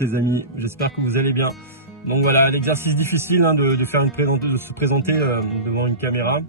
les amis, j'espère que vous allez bien. Donc voilà, l'exercice difficile hein, de se présenter devant une caméra.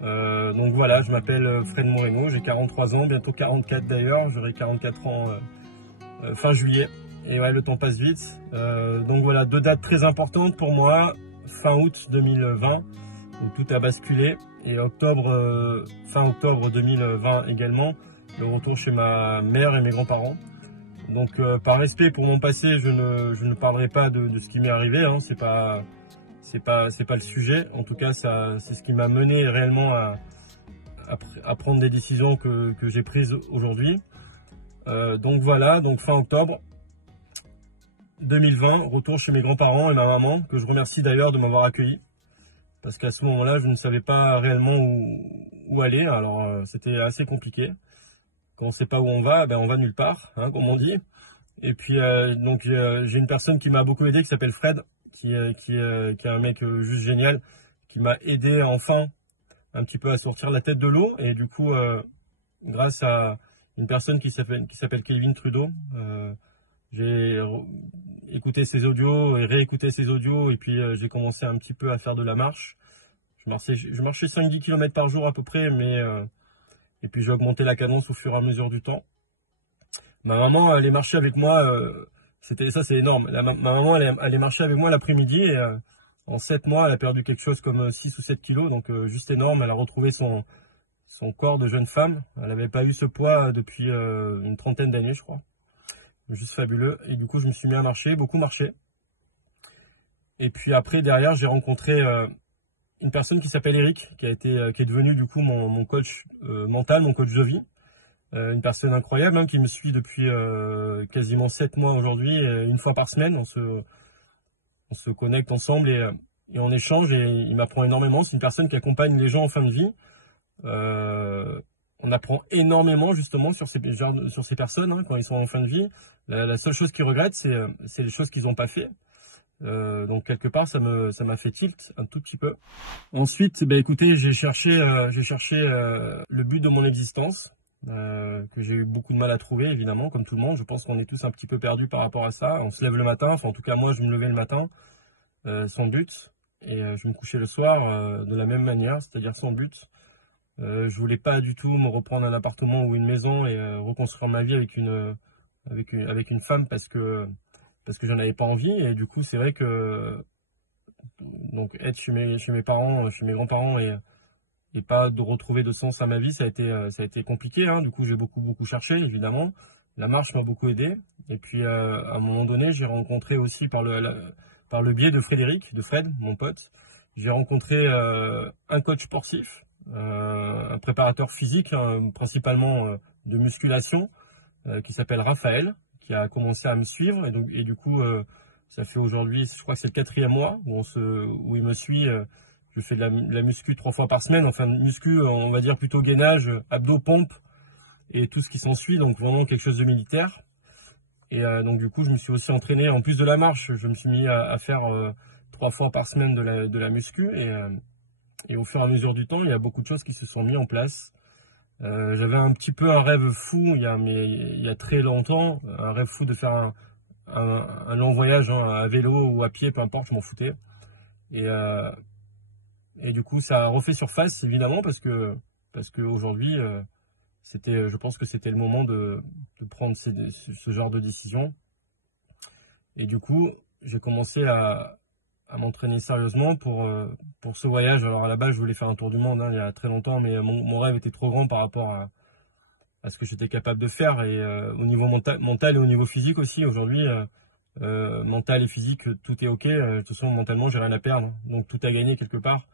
Donc voilà, je m'appelle Fred Moreno, j'ai 43 ans, bientôt 44 d'ailleurs, j'aurai 44 ans fin juillet. Et ouais, le temps passe vite. Donc voilà, deux dates très importantes pour moi, fin août 2020, où tout a basculé, et fin octobre 2020 également, le retour chez ma mère et mes grands-parents. Donc par respect pour mon passé, je ne parlerai pas de ce qui m'est arrivé, hein. C'est pas le sujet. En tout cas, c'est ce qui m'a mené réellement à prendre des décisions que j'ai prises aujourd'hui. Donc voilà, donc fin octobre 2020, retour chez mes grands-parents et ma maman, que je remercie d'ailleurs de m'avoir accueilli. Parce qu'à ce moment-là, je ne savais pas réellement où aller. Alors c'était assez compliqué. Quand on ne sait pas où on va, ben on va nulle part, hein, comme on dit. Et puis donc j'ai une personne qui m'a beaucoup aidé, qui s'appelle Fred, qui est un mec juste génial, qui m'a aidé enfin un petit peu à sortir la tête de l'eau. Et du coup, grâce à une personne qui s'appelle Kevin Trudeau, j'ai écouté ses audios et réécouté ses audios, et puis j'ai commencé un petit peu à faire de la marche. Je marchais 5-10 km par jour à peu près, mais et puis j'ai augmenté la cadence au fur et à mesure du temps. Ma maman allait marcher avec moi, c'est énorme. Ma maman allait marcher avec moi l'après-midi, et en 7 mois elle a perdu quelque chose comme 6 ou 7 kilos, donc juste énorme. Elle a retrouvé son corps de jeune femme. Elle n'avait pas eu ce poids depuis une trentaine d'années, je crois. Juste fabuleux. Et du coup je me suis mis à marcher, beaucoup marché. Et puis après derrière j'ai rencontré une personne qui s'appelle Eric, qui est devenu du coup mon coach mental, mon coach de vie. Une personne incroyable hein, qui me suit depuis quasiment 7 mois aujourd'hui. Une fois par semaine, on se connecte ensemble et on échange, et il m'apprend énormément. C'est une personne qui accompagne les gens en fin de vie. On apprend énormément justement sur ces personnes hein, quand ils sont en fin de vie. La seule chose qu'ils regrettent, c'est les choses qu'ils n'ont pas fait. Donc quelque part ça m'a fait tilt un tout petit peu. Ensuite, écoutez, j'ai cherché le but de mon existence, que j'ai eu beaucoup de mal à trouver, évidemment, comme tout le monde. Je pense qu'on est tous un petit peu perdus par rapport à ça. On se lève le matin, enfin en tout cas moi je me levais le matin sans but, et je me couchais le soir de la même manière, c'est-à-dire sans but. Je voulais pas du tout me reprendre un appartement ou une maison et reconstruire ma vie avec une femme, parce que j'en avais pas envie. Et du coup c'est vrai que donc être chez mes parents, chez mes grands-parents, et pas de retrouver de sens à ma vie, ça a été compliqué hein. Du coup j'ai beaucoup cherché, évidemment. La marche m'a beaucoup aidé. Et puis à un moment donné, j'ai rencontré aussi par le biais de Fred, mon pote, j'ai rencontré un coach sportif, un préparateur physique hein, principalement de musculation, qui s'appelle Raphaël, qui a commencé à me suivre, et du coup ça fait aujourd'hui, je crois que c'est le 4e mois où il me suit. Je fais de la muscu 3 fois par semaine, enfin muscu on va dire plutôt gainage, abdos, pompe et tout ce qui s'ensuit, donc vraiment quelque chose de militaire. Et donc du coup je me suis aussi entraîné, en plus de la marche, je me suis mis à faire 3 fois par semaine de la muscu, et au fur et à mesure du temps il y a beaucoup de choses qui se sont mis en place. J'avais un petit peu un rêve fou il y a très longtemps, un rêve fou de faire un long voyage hein, à vélo ou à pied, peu importe, je m'en foutais. Et du coup, ça a refait surface, évidemment, parce que aujourd'hui, je pense que c'était le moment de prendre ce genre de décision. Et du coup, j'ai commencé à m'entraîner sérieusement pour ce voyage. Alors à la base, je voulais faire un tour du monde hein, il y a très longtemps, mais mon rêve était trop grand par rapport à ce que j'étais capable de faire. Et au niveau mental et au niveau physique aussi, aujourd'hui, mental et physique, tout est ok. De toute façon, mentalement, j'ai rien à perdre. Donc tout a gagné quelque part.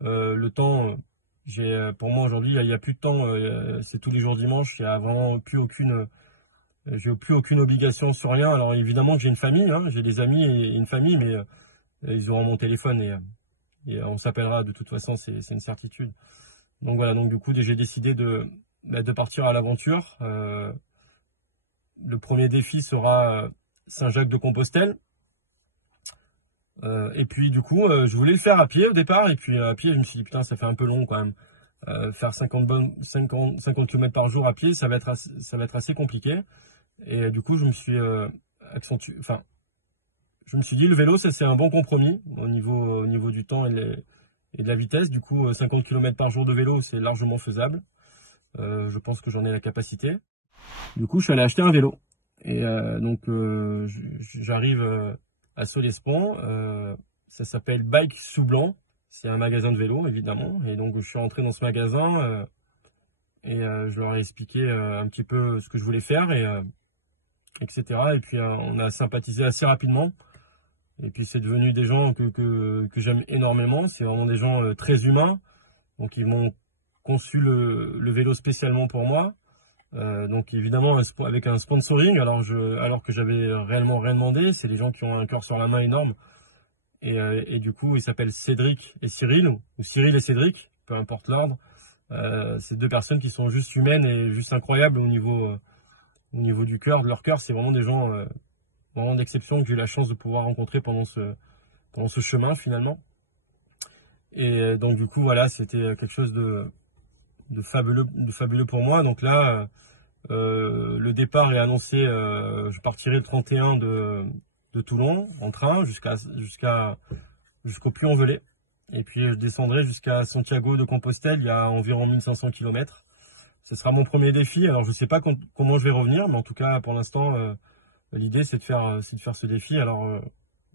Le temps, pour moi aujourd'hui, il n'y a plus de temps. C'est tous les jours dimanche. Il n'y a vraiment j'ai plus aucune obligation sur rien. Alors évidemment que j'ai une famille, hein, j'ai des amis et une famille, mais ils auront mon téléphone, et on s'appellera de toute façon, c'est une certitude. Donc voilà, donc du coup j'ai décidé de partir à l'aventure. Le premier défi sera Saint-Jacques-de-Compostelle. Et puis du coup je voulais le faire à pied au départ, et puis à pied je me suis dit putain ça fait un peu long quand même, faire 50 km par jour à pied, ça va être assez compliqué. Et du coup je me suis je me suis dit, le vélo, ça c'est un bon compromis au niveau du temps et de la vitesse. Du coup, 50 km par jour de vélo, c'est largement faisable. Je pense que j'en ai la capacité. Du coup, je suis allé acheter un vélo. Et donc, j'arrive à Solespan. Ça s'appelle Bike Sous Blanc. C'est un magasin de vélo, évidemment. Et donc, je suis rentré dans ce magasin et je leur ai expliqué un petit peu ce que je voulais faire, etc. Et puis, on a sympathisé assez rapidement. Et puis, c'est devenu des gens que j'aime énormément. C'est vraiment des gens très humains. Donc, ils m'ont conçu le vélo spécialement pour moi. Donc évidemment avec un sponsoring, alors que j'avais réellement rien demandé. C'est des gens qui ont un cœur sur la main énorme. Et du coup, ils s'appellent Cédric et Cyril, ou Cyril et Cédric, peu importe l'ordre. C'est deux personnes qui sont juste humaines et juste incroyables au niveau du cœur, de leur cœur. C'est vraiment des gens vraiment d'exception que j'ai eu la chance de pouvoir rencontrer pendant ce chemin finalement. Et donc du coup, voilà, c'était quelque chose de fabuleux pour moi. Donc là, le départ est annoncé, je partirai le 31 de Toulon en train jusqu'au Puy-en-Velay. Et puis je descendrai jusqu'à Santiago de Compostelle, il y a environ 1500 km. Ce sera mon premier défi. Alors je ne sais pas comment je vais revenir, mais en tout cas pour l'instant, l'idée c'est de faire ce défi. Alors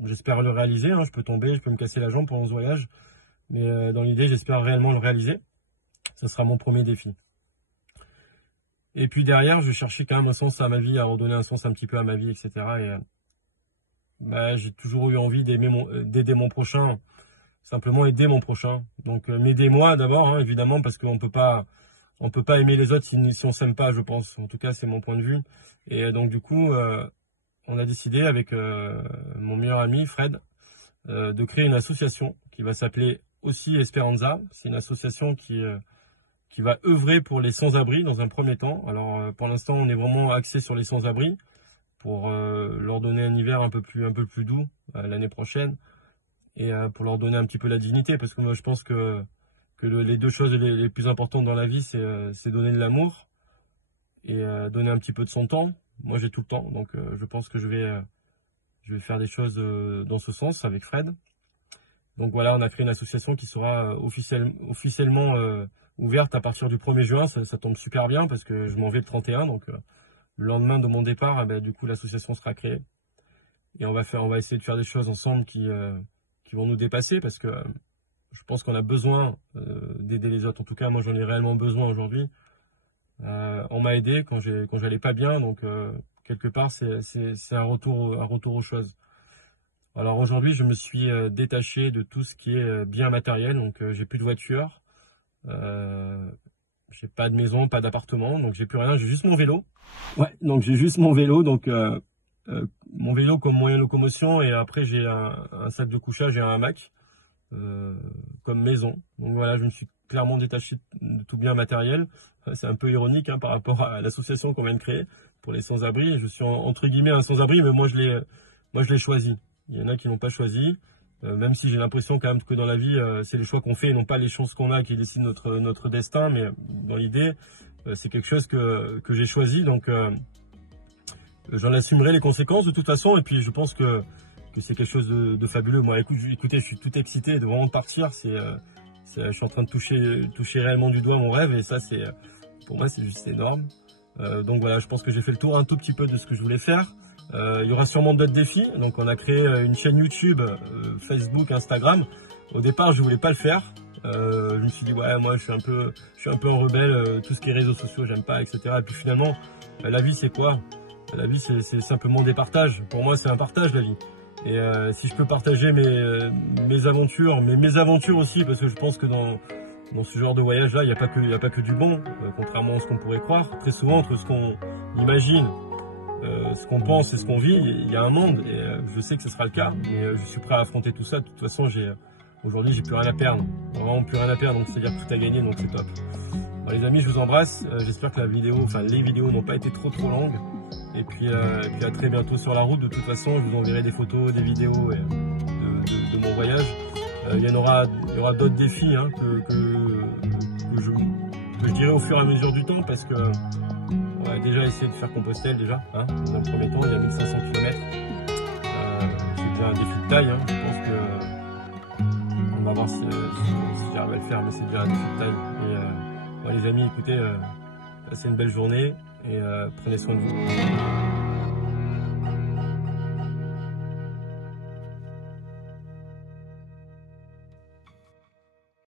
j'espère le réaliser, hein. Je peux tomber, je peux me casser la jambe pendant ce voyage. Mais dans l'idée, j'espère réellement le réaliser. Ce sera mon premier défi. Et puis derrière, je cherchais quand même un sens à ma vie, à redonner un sens un petit peu à ma vie, etc. Et j'ai toujours eu envie d'aider mon prochain, simplement aider mon prochain. Donc m'aider moi d'abord, hein, évidemment, parce qu'on peut pas aimer les autres si on s'aime pas, je pense. En tout cas, c'est mon point de vue. Et donc du coup, on a décidé avec mon meilleur ami Fred de créer une association qui va s'appeler aussi Esperanza. C'est une association qui va œuvrer pour les sans-abri dans un premier temps. Alors pour l'instant, on est vraiment axé sur les sans-abri pour leur donner un hiver un peu plus doux l'année prochaine et pour leur donner un petit peu la dignité, parce que moi je pense que les deux choses les plus importantes dans la vie, c'est donner de l'amour et donner un petit peu de son temps. Moi j'ai tout le temps, donc je pense que je vais faire des choses dans ce sens avec Fred. Donc voilà, on a créé une association qui sera officiellement ouverte à partir du 1er juin. Ça tombe super bien parce que je m'en vais le 31. Donc le lendemain de mon départ, du coup l'association sera créée. Et on va essayer de faire des choses ensemble qui vont nous dépasser, parce que je pense qu'on a besoin d'aider les autres. En tout cas, moi j'en ai réellement besoin aujourd'hui. On m'a aidé quand j'allais pas bien. Donc quelque part, c'est un retour aux choses. Alors aujourd'hui, je me suis détaché de tout ce qui est bien matériel, donc j'ai plus de voiture, j'ai pas de maison, pas d'appartement, donc j'ai plus rien, j'ai juste mon vélo. Ouais, donc j'ai juste mon vélo, donc mon vélo comme moyen de locomotion, et après j'ai un sac de couchage et un hamac comme maison. Donc voilà, je me suis clairement détaché de tout bien matériel. C'est un peu ironique par rapport à l'association qu'on vient de créer pour les sans-abri. Je suis entre guillemets un sans-abri, mais moi je l'ai choisi. Il y en a qui n'ont pas choisi, même si j'ai l'impression quand même que dans la vie, c'est les choix qu'on fait et non pas les chances qu'on a qui décident notre destin. Mais dans l'idée, c'est quelque chose que j'ai choisi, donc j'en assumerai les conséquences de toute façon. Et puis je pense que c'est quelque chose de fabuleux. Moi, écoutez, je suis tout excité de vraiment partir. Je suis en train de toucher réellement du doigt mon rêve, et ça, pour moi, c'est juste énorme. Donc voilà, je pense que j'ai fait le tour un tout petit peu de ce que je voulais faire. Il y aura sûrement d'autres défis. Donc on a créé une chaîne YouTube, Facebook, Instagram. Au départ, je voulais pas le faire. Je me suis dit ouais, moi je suis un peu en rebelle, tout ce qui est réseaux sociaux, j'aime pas, etc. Et puis finalement, la vie c'est quoi? La vie c'est simplement des partages. Pour moi, c'est un partage, la vie. Et si je peux partager mes aventures, mais mes aventures aussi, parce que je pense que dans ce genre de voyage là, il n'y a pas que du bon, contrairement à ce qu'on pourrait croire. Très souvent, entre ce qu'on imagine, ce qu'on pense et ce qu'on vit, il y a un monde, et je sais que ce sera le cas, mais je suis prêt à affronter tout ça. De toute façon, aujourd'hui j'ai plus rien à perdre, vraiment plus rien à perdre, donc c'est-à-dire que tout a gagné, donc c'est top. Alors, les amis, je vous embrasse, j'espère que les vidéos n'ont pas été trop longues, et puis à très bientôt sur la route. De toute façon, je vous enverrai des photos, des vidéos de mon voyage. Il y aura d'autres défis que je dirai au fur et à mesure du temps, parce que on va déjà essayer de faire Compostelle déjà, dans le premier temps. Il y a 1500 km, déjà un défi de taille. Hein. Je pense que on va voir si j'arrive à le faire, mais c'est déjà un défi de taille. Et bon, les amis, écoutez, passez une belle journée et prenez soin de vous.